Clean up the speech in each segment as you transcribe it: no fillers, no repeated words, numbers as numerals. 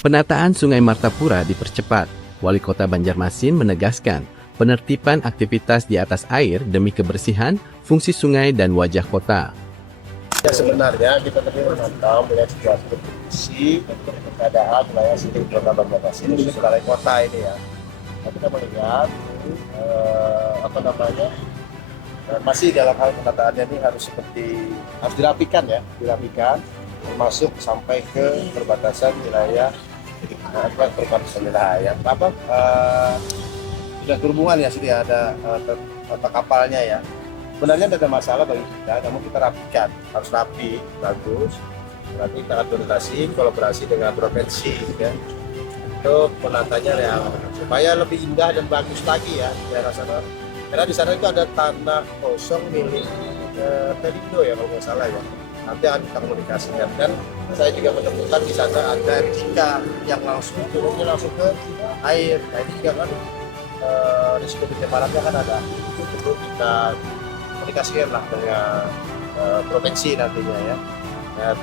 Penataan Sungai Martapura dipercepat. Wali Kota Banjarmasin menegaskan penertiban aktivitas di atas air demi kebersihan, fungsi sungai dan wajah kota. Ya sebenarnya kita tadi memantau melihat situasi kondisi keadaan wilayah sini Kota Banjarmasin ini sebagai kota ini ya. Kita melihat masih dalam hal penataannya ini harus dirapikan ya, termasuk sampai ke perbatasan wilayah sudah berhubungan ya sini ada kapalnya ya. Sebenarnya tidak ada masalah bagi kita, namun kita rapikan, harus rapi, bagus. Nanti kita akan kolaborasi dengan provinsi ya. Untuk menatanya yang supaya lebih indah dan bagus lagi ya di daerah sana. Karena di sana itu ada tanah kosong milik Pelindo ya kalau nggak salah ya. Nanti akan kita komunikasikan, dan saya juga menemukan di sana ada RJK yang turunnya langsung ke air. Nah ini juga kan risiko pencemarannya kan ada. Perlu kita komunikasikan lah dengan provinsi nantinya ya.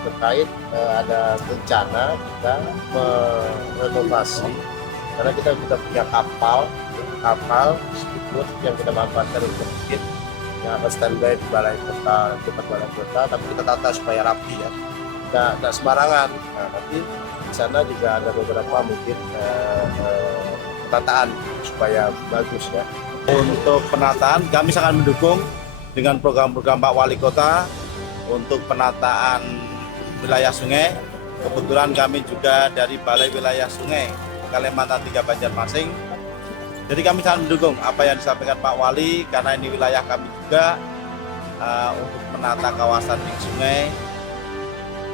Terkait ada rencana kita merenovasi karena kita sudah punya kapal speedboat yang kita manfaatkan untuk bikin yang akan standby di balai kota, tempat balai kota, tapi kita tata supaya rapi ya, tidak sembarangan. Nah, nanti di sana juga ada beberapa mungkin penataan supaya bagus ya. Untuk penataan kami sangat mendukung dengan program-program Pak Wali Kota untuk penataan wilayah sungai. Kebetulan kami juga dari Balai Wilayah Sungai Kalimantan 3 Banjarmasin. Jadi kami sangat mendukung apa yang disampaikan Pak Wali, karena ini wilayah kami juga untuk menata kawasan di sungai,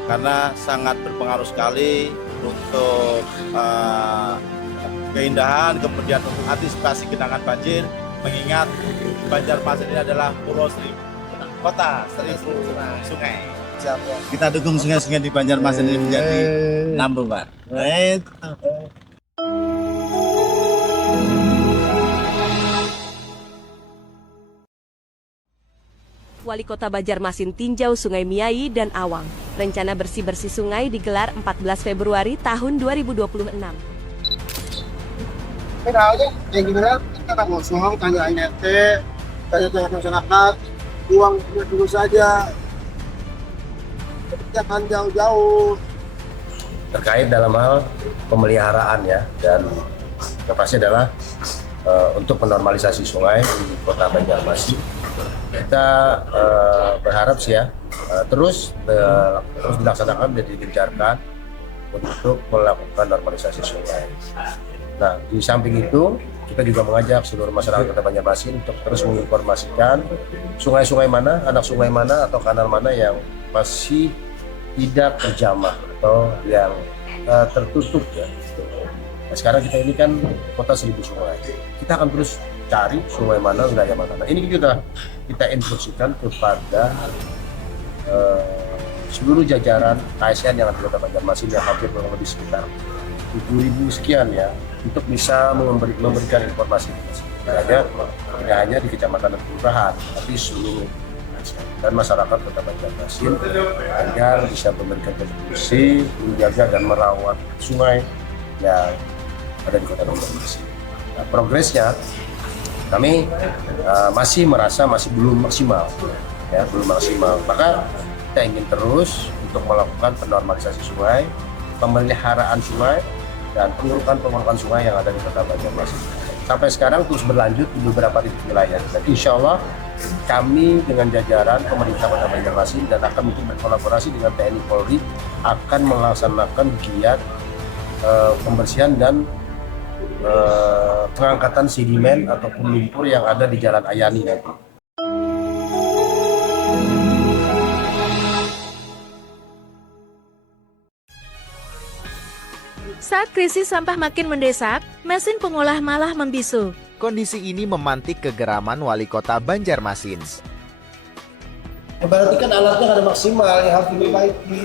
karena sangat berpengaruh sekali untuk keindahan, kemudian untuk antisipasi genangan banjir, mengingat Banjarmasin ini adalah pulau seribu, kota seribu sungai. Kita dukung sungai-sungai di Banjarmasin ini menjadi number one. Wali Kota Banjarmasin tinjau Sungai Miai dan Awang. Rencana bersih-bersih sungai digelar 14 Februari tahun 2026. Yang gimana? Kita kan ngosong, tanyain RT, tanya masyarakat, uang dulu saja. Jangan jauh-jauh. Terkait dalam hal pemeliharaan ya, dan yang pasti adalah untuk menormalisasi sungai di Kota Banjarmasin. Kita berharap sih ya terus dilaksanakan dan digencarkan untuk melakukan normalisasi sungai. Nah, di samping itu kita juga mengajak seluruh masyarakat Kota Banjarmasin untuk terus menginformasikan sungai-sungai mana, anak sungai mana atau kanal mana yang masih tidak terjamah atau yang tertutup ya. Nah, sekarang kita ini kan kota 1000 sungai. Kita akan terus cari sungai mana, wilayah mana. Nah, ini kita instruksikan kepada seluruh jajaran KSN yang ada di Kota Banjarmasin yang hampir kurang lebih sekitar 7.000 sekian ya, untuk bisa memberikan informasi. Tidak hanya di kecamatan dan kelurahan, tapi seluruh dan masyarakat Kota Banjarmasin agar bisa memberikan kontribusi menjaga dan merawat sungai yang ada di Kota Banjarmasin. Nah, progresnya kami masih merasa belum maksimal, ya belum maksimal. Maka kita ingin terus untuk melakukan penormalisasi sungai, pemeliharaan sungai, dan pengurukan sungai yang ada di Kota Banjarmasin. Sampai sekarang terus berlanjut di beberapa titik wilayah. Dan insya Allah kami dengan jajaran pemerintah Kota Banjarmasin dan akan mungkin berkolaborasi dengan TNI Polri akan melaksanakan giat pembersihan dan pengangkatan sedimen ataupun lumpur yang ada di Jalan Ayani nanti. Saat krisis sampah makin mendesak, mesin pengolah malah membisu. Kondisi ini memantik kegeraman Wali Kota Banjarmasin. Berarti kan alatnya ada maksimal, yang harus diperbaiki.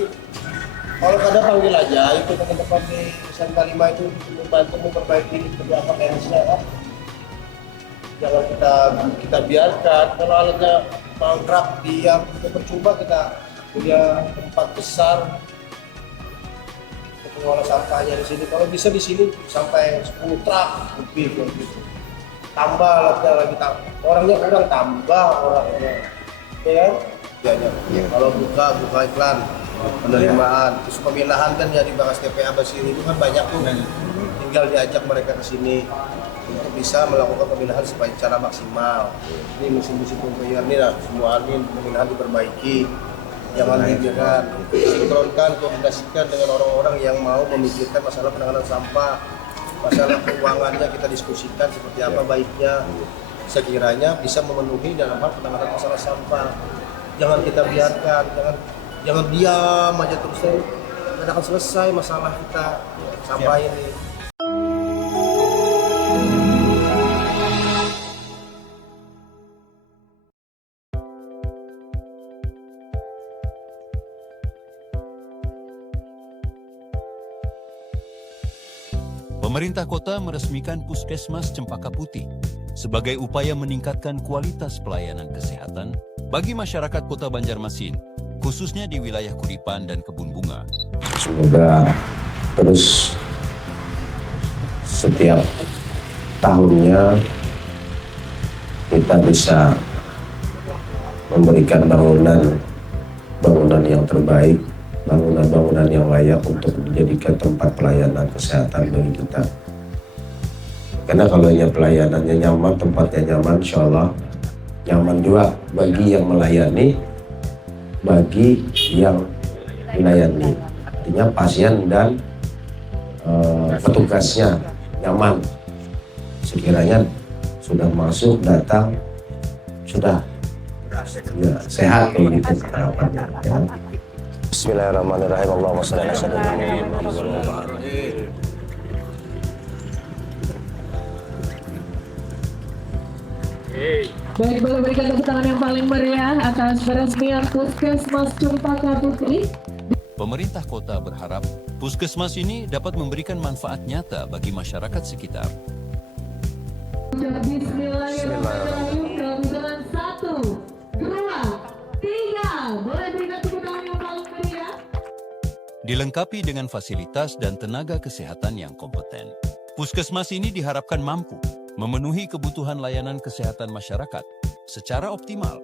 Kalau kadang panggil aja, itu teman-teman di SMK 5 itu membantu memperbaiki seperti apa kayaknya kan. Jangan kita biarkan, kalau alatnya mangkrak, diam, itu percuma kita punya tempat besar mengolah sampahnya di sini. Kalau bisa di sini sampai 10 truk lebih gitu. Tambah lagi orangnya kurang, tambah orangnya, ya kan? Ya. Kalau buka iklan penerimaan, terus pemindahan kan jadi Bagas TPA Basiri itu kan banyak tuh, tinggal diajak mereka ke sini untuk bisa melakukan pemindahan supaya secara maksimal. Ini musim-musim pembayaran ini lah, semua ini pemindahan diperbaiki, jangan dibiarkan, sinkronkan, koordinasikan dengan orang-orang yang mau memikirkan masalah penanganan sampah, masalah keuangannya kita diskusikan seperti apa baiknya, sekiranya bisa memenuhi dalam hal penanganan masalah sampah. Jangan kita biarkan, jangan diam aja terus, tidak akan selesai masalah kita sampah ini. Pemerintah kota meresmikan Puskesmas Cempaka Putih sebagai upaya meningkatkan kualitas pelayanan kesehatan bagi masyarakat Kota Banjarmasin, khususnya di wilayah Kuripan dan Kebun Bunga. Semoga terus setiap tahunnya kita bisa memberikan bangunan yang terbaik, bangunan yang layak untuk dijadikan tempat pelayanan kesehatan bagi kita. Karena kalau pelayanannya nyaman, tempatnya nyaman, insya Allah nyaman juga bagi yang melayani, bagi yang melayani. Artinya pasien dan petugasnya nyaman. Sekiranya sudah masuk, datang, sudah ya, sehat kayak gitu harapannya. Ya. Bismillahirrahmanirrahim. Allahumma shalli ala sayyidina Muhammad. Baik, boleh berikan tepuk tangan yang paling meriah atas peresmian Puskesmas Cempaka Putih. Pemerintah kota berharap Puskesmas ini dapat memberikan manfaat nyata bagi masyarakat sekitar. Bismillahirrahmanirrahim. Kemudian 1, 2, 3. Boleh berikan tepuk tangan yang paling meriah. Dilengkapi dengan fasilitas dan tenaga kesehatan yang kompeten, Puskesmas ini diharapkan mampu memenuhi kebutuhan layanan kesehatan masyarakat secara optimal.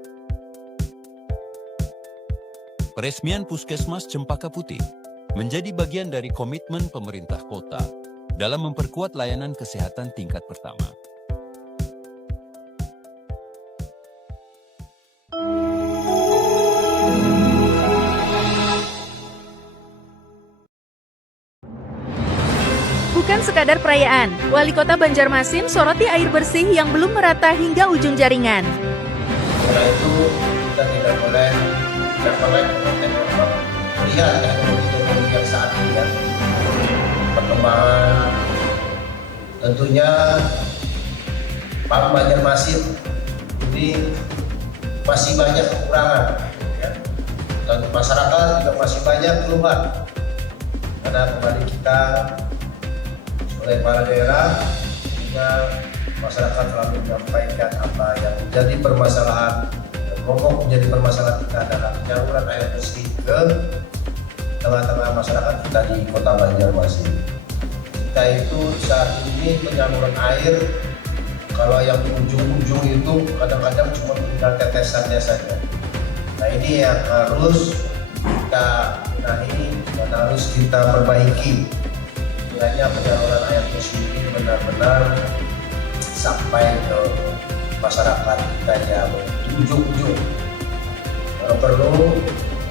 Peresmian Puskesmas Cempaka Putih menjadi bagian dari komitmen pemerintah kota dalam memperkuat layanan kesehatan tingkat pertama. Bukan sekadar perayaan, Wali Kota Banjarmasin soroti air bersih yang belum merata hingga ujung jaringan. Karena itu kita tidak boleh lihat ya kemudian saat ini ya, perkembangan tentunya Pak Banjarmasin ini masih banyak kekurangan ya. Dan masyarakat juga masih banyak keluhan karena kembali kita oleh para daerah, sehingga masyarakat selalu menyampaikan apa yang menjadi permasalahan dan pokok menjadi permasalahan kita adalah penyaluran air bersih ke tengah-tengah masyarakat kita di Kota Banjarmasin. Kita itu saat ini penyaluran air kalau yang di ujung-ujung itu kadang-kadang cuma tinggal tetesannya saja. Nah ini yang harus kita benahi dan harus kita perbaiki. Kiranya penyaluran air bersih ini benar-benar sampai ke masyarakat kita yang di ujung-ujung. Kalau perlu,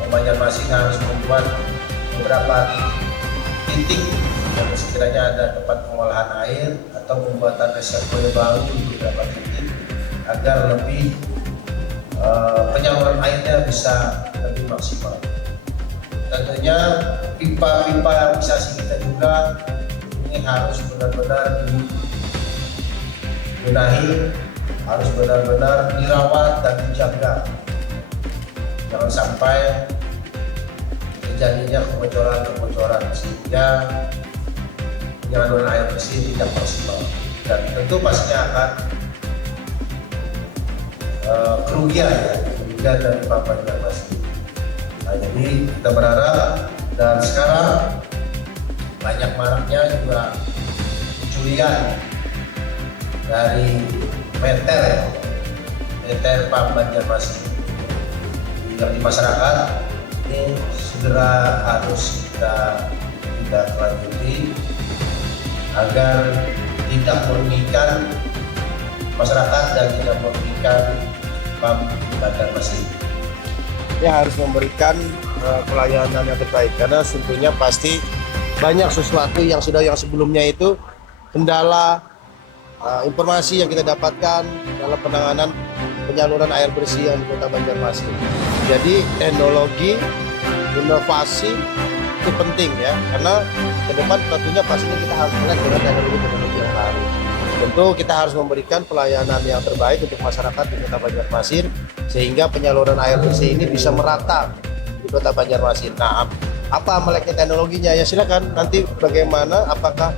Banjarmasin harus membuat beberapa titik yang sekiranya ada tempat pengolahan air atau pembuatan reservoir baru di beberapa titik agar lebih penyaluran airnya bisa lebih maksimal. Tentunya pipa-pipa realisasi kita juga ini harus benar-benar dibenahi, harus benar-benar dirawat dan dijaga. Jangan sampai terjadinya kebocoran-kebocoran sehingga penyaluran air bersih tidak maksimal. Dan tentu pastinya akan kerugian dari Pak Banjarmasin. Nah, jadi kita berharap dan sekarang maraknya juga pencurian dari meter PAM Banjarmasin. Di masyarakat ini segera harus kita tidak lanjuti agar tidak merugikan masyarakat dan tidak merugikan PAM Banjarmasin. Ya, harus memberikan pelayanan yang terbaik karena tentunya pasti banyak sesuatu yang sebelumnya itu kendala informasi yang kita dapatkan dalam penanganan penyaluran air bersih yang di Kota Banjarmasin. Jadi teknologi, inovasi itu penting ya, karena ke depan tentunya pastinya kita harus melihat dengan teknologi yang baru. Tentu kita harus memberikan pelayanan yang terbaik untuk masyarakat di Kota Banjarmasin sehingga penyaluran air bersih ini bisa merata di Kota Banjarmasin. Nah, apa meleknya teknologinya ya silakan nanti bagaimana, apakah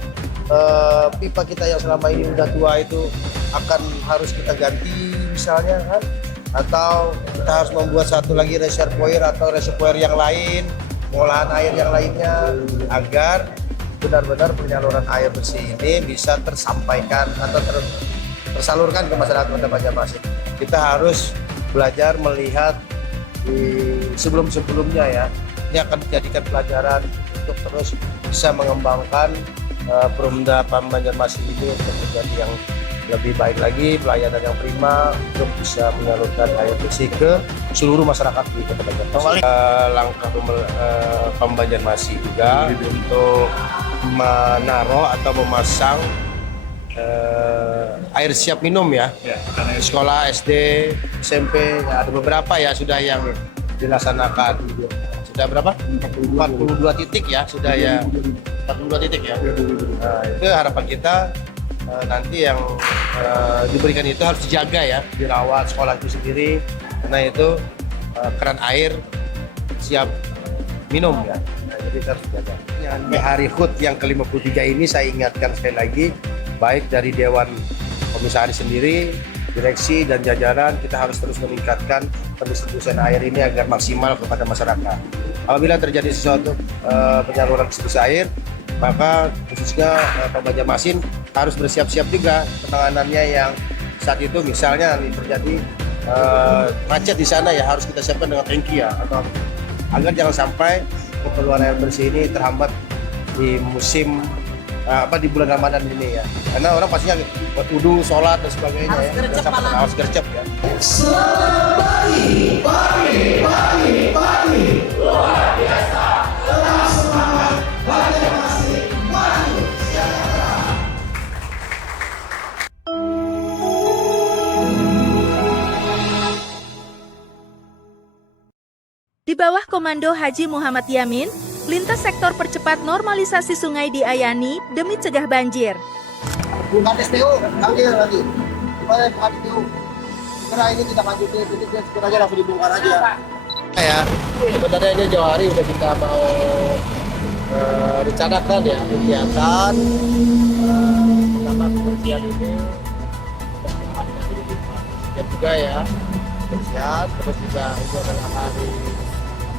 pipa kita yang selama ini udah tua itu akan harus kita ganti misalnya kan, atau kita harus membuat satu lagi reservoir atau reservoir yang lain, pengolahan air yang lainnya agar benar-benar penyaluran air bersih ini bisa tersampaikan atau tersalurkan ke masyarakat Kota Banjarmasin. Kita harus belajar melihat di sebelum-sebelumnya ya. Ini akan dijadikan pelajaran untuk terus bisa mengembangkan Perumda PAM Banjarmasin ini untuk menjadi yang lebih baik lagi, pelayanan yang prima untuk bisa menyalurkan air bersih ke seluruh masyarakat di Kota Banjarmasin. Langkah PAM Banjarmasin juga untuk menaruh atau memasang air siap minum ya. Sekolah SD, SMP, ya, ada beberapa ya sudah yang dilaksanakan. Sudah berapa? 42 titik ya, sudah ya 42 titik ya. Nah, itu harapan kita nanti yang diberikan itu harus dijaga ya, dirawat sekolah itu sendiri, karena itu keran air siap minum ya. Nah, jadi kita harus jaga. Di hari HUT yang ke-53 ini saya ingatkan sekali lagi, baik dari Dewan Komisaris sendiri, direksi dan jajaran, kita harus terus meningkatkan pendistribusian air ini agar maksimal kepada masyarakat. Apabila terjadi sesuatu penyaluran distribusi air, maka khususnya PAM Banjarmasin harus bersiap-siap juga penanganannya yang saat itu misalnya terjadi macet di sana ya, harus kita siapkan dengan tangki ya, atau agar jangan sampai keperluan air bersih ini terhambat di musim di bulan Ramadan ini ya, karena orang pastinya buat wudu, sholat dan sebagainya harus gercep ya. Selamat pagi, luar biasa, tetap semangat, Banjarmasin maju sejahtera. Di bawah komando Haji Muhammad Yamin, lintas sektor percepat normalisasi sungai di Ayani demi cegah banjir. Bukan SPU, lagi. Supaya bukan SPU. Karena ini kita lanjutin, jadi sekiranya langsung dibongkar aja. Ya, sebenarnya ini jauh hari udah kita mau rencanakan ya kegiatan kebersihan ini dan juga ya kebersihan, terus juga itu adalah hari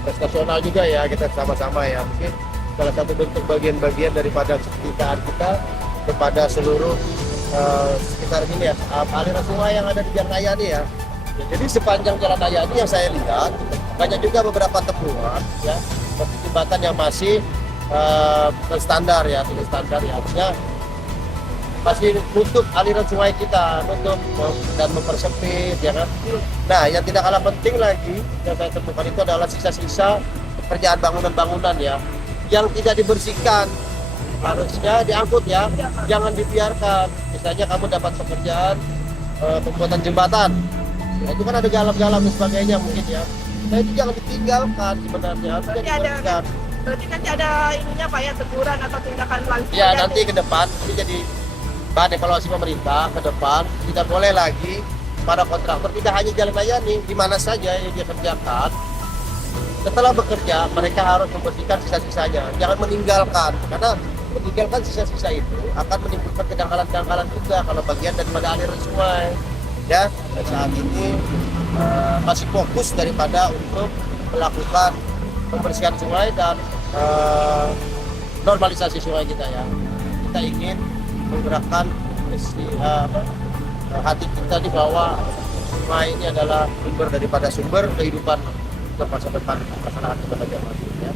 nasional juga ya, kita sama-sama ya, mungkin salah satu bentuk bagian-bagian daripada kecintaan kita kepada seluruh sekitar ini ya, aliran sungai yang ada di Jalan Ayani ya. Jadi sepanjang Jalan Ayani yang saya lihat banyak juga beberapa temuan ya, seperti jembatan yang masih standar ya, artinya masih nutup aliran sungai kita, nutup dan mempersempit ya kan. Nah, yang tidak kalah penting lagi yang saya temukan itu adalah sisa-sisa pekerjaan bangunan-bangunan ya, yang tidak dibersihkan, harusnya diangkut ya, jangan dibiarkan. Misalnya kamu dapat pekerjaan pembuatan jembatan, ya, itu kan ada galam-galam dan sebagainya mungkin ya. Nah, itu jangan ditinggalkan sebenarnya, harusnya dibersihkan. Berarti nanti ada ininya Pak ya, teguran atau tindakan langsung? Ya, nanti ke depan ini jadi bahan evaluasi pemerintah ke depan, tidak boleh lagi para kontraktor, tidak hanya Jalan Ayani, di mana saja yang dia kerjakan, setelah bekerja mereka harus membersihkan sisa-sisanya, jangan meninggalkan, karena meninggalkan sisa-sisa itu akan menimbulkan kedangkalan-kedangkalan juga kalau bagian daripada aliran sungai ya. Dan saat ini masih fokus daripada untuk melakukan pembersihan sungai dan normalisasi sungai kita ya. Kita ingin menggerakkan hati kita di bahwa sungai ini adalah sumber daripada sumber kehidupan untuk masa depan masyarakat kita Banjarmasin ya.